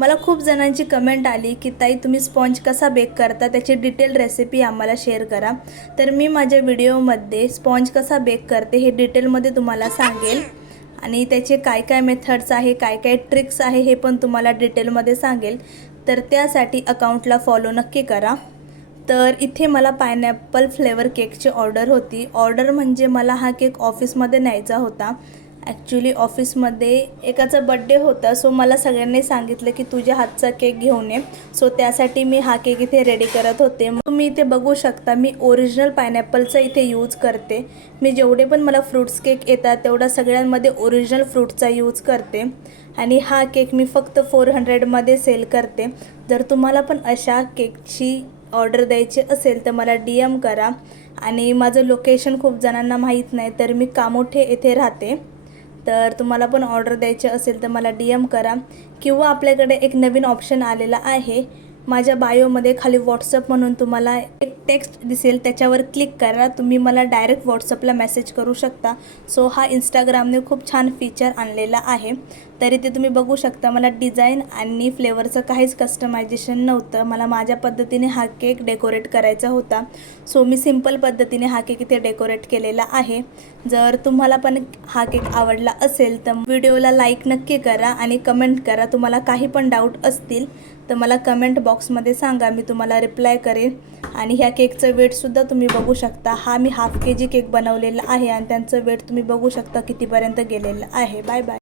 मला खूप जणांची कमेंट आली की ताई तुम्ही स्पॉन्ज कसा बेक करता त्याची डिटेल रेसिपी आम्हाला शेअर करा। तर मी माझ्या व्हिडिओमध्ये स्पॉन्ज कसा बेक करते हे डिटेलमध्ये तुम्हाला सांगेल आणि त्याचे काय काय मेथड्स आहे, काय काय ट्रिक्स आहे हे पण तुम्हाला डिटेलमध्ये सांगेल। तर त्यासाठी अकाउंटला फॉलो नक्की करा। तर इथे मला पायनॅपल फ्लेवर केकची ऑर्डर होती। ऑर्डर म्हणजे मला हा केक ऑफिसमध्ये न्यायचा होता। ॲक्च्युली ऑफिसमध्ये एकाचा बड्डे होता, सो मला सगळ्यांनी सांगितलं की तुझ्या हातचा केक घेऊन ये। सो त्यासाठी मी हा केक इथे रेडी करत होते। तुम्ही इथे बघू शकता मी ओरिजिनल पायनॅपलचा इथे यूज करते। मी जेवढे पण मला फ्रूट्स केक येतात तेवढा सगळ्यांमध्ये ओरिजिनल फ्रूटचा यूज करते आणि हा केक मी फक्त 400मध्ये सेल करते। जर तुम्हाला पण अशा केकची ऑर्डर द्यायची असेल तर मला DM करा। आणि माझं लोकेशन खूप जणांना माहीत नाही, तर मी कामोठे येथे राहते। तर तुम्हाला पण ऑर्डर द्यायची असेल तर मला DM करा किंवा आपल्याकडे एक नवीन ऑप्शन आलेला आहे। माझ्या बायोमध्ये खाली व्हॉट्सअप म्हणून तुम्हाला एक टेक्स्ट दिसेल, त्याच्यावर क्लिक करा। तुम्ही मला डायरेक्ट व्हॉट्सअपला मेसेज करू शकता। सो हा इंस्टाग्रामने खूप छान फीचर आणलेला आहे। तरी ते तुम्ही बघू शकता मला डिझाईन आणि फ्लेवरचं काहीच कस्टमायझेशन नव्हतं। मला माझ्या पद्धतीने हा केक डेकोरेट करायचा होता। सो मी सिंपल पद्धतीने हा केक इथे डेकोरेट केलेला आहे। जर तुम्हाला पण हा केक आवडला असेल तर व्हिडिओला लाईक नक्की करा आणि कमेंट करा। तुम्हाला काही पण डाऊट असतील तर मला कमेंट बॉक्समध्ये सांगा, मी तुम्हाला रिप्लाय करेन। आणि ह्या केकचं वेटसुद्धा तुम्ही बघू शकता। हा मी ½ kg केक बनवलेला आहे आणि त्यांचं वेट तुम्ही बघू शकता कितीपर्यंत गेलेलं आहे। Bye bye.